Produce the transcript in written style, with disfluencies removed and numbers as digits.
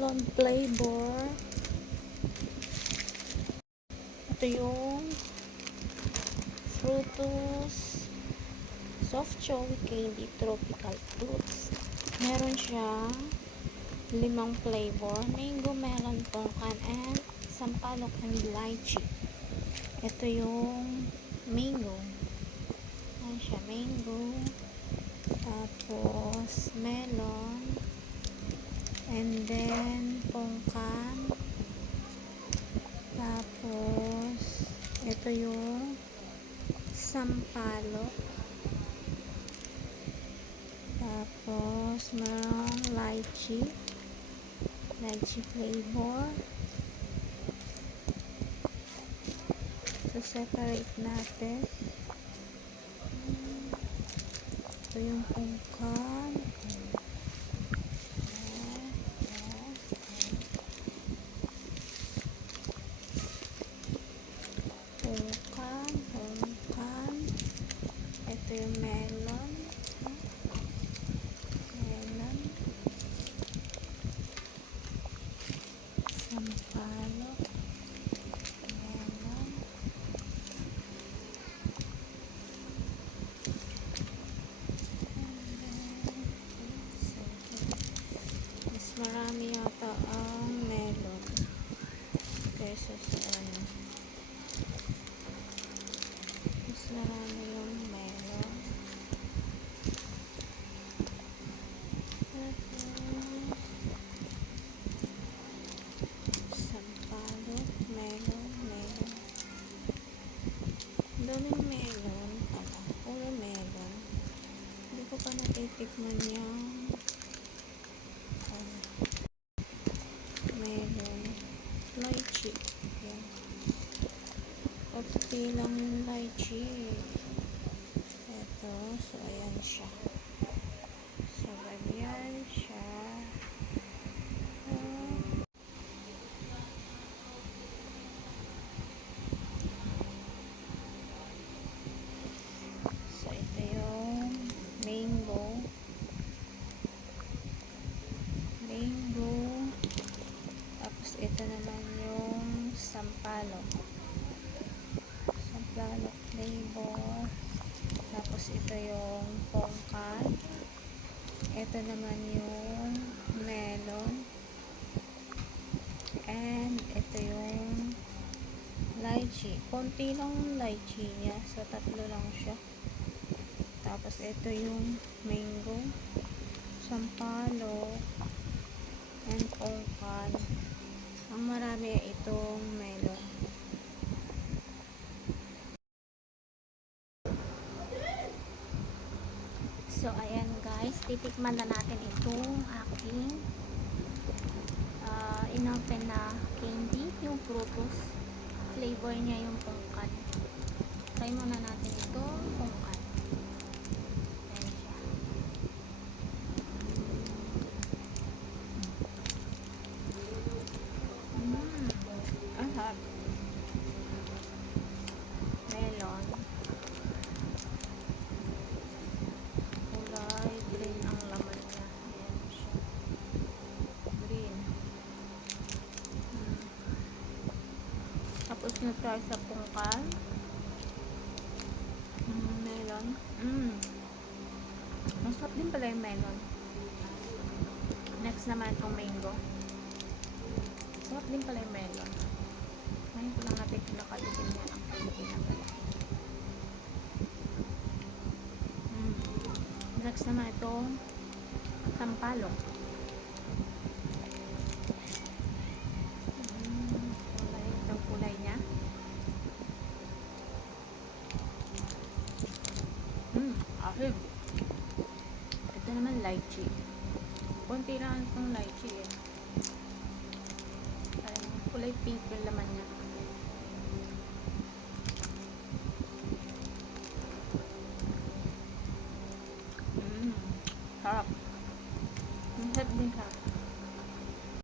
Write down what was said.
melon flavor. Ito yung Fruitus soft chewy candy tropical fruits. Meron siyang 5 flavor: mango, melon, tongkan, and sampalok and lychee. Ito yung mango. Ayan siya, mango. Tapos melon, and then tongkan. Tapos ito yung sampalok. Tapos merong lychee flavor. So separate natin. Ito yung tongkan. Tongkan. Ito yung melon. Sampalok. Melon. Mas marami yata ang melon kaysa sa ano. Mas marami yung melon. Sampalok, melon. Daming melon. Puro melon. Hindi ko pa natitikman yung melon. Lychee. Yan. Pagpili lang yung lychee. Ito. So, ayan siya. So, ganyan siya. So, ito yung mango. Tapos, ito naman yung sampalok flavor. Tapos, ito yung tongkan. Ito naman yung melon. And, ito yung lychee. Konti lang yung lychee niya. So, 3 lang siya. Tapos, ito yung mango, sampalok, and tongkan. Ang marami itong melon. So, ayan guys. Titikman na natin itong aking inopen na candy. Yung Fruitus. Flavor niya yung tongkan. Try muna natin itong tongkan. Ayan siya. Ang sarap. Melon. Kulay green ang laman niya. Ayan siya. Green. Tapos na-try sa tongkan. Melon. Masarap din pala yung melon. Next naman itong mango. Masarap din pala yung melon. Ngayon ko lang natin pinakalitin niya ang pinapala. Next naman itong sampalok. Itong kulay niya. Ahib. Ito naman lychee. Konti lang itong lychee eh. Kulay pink yung laman niya.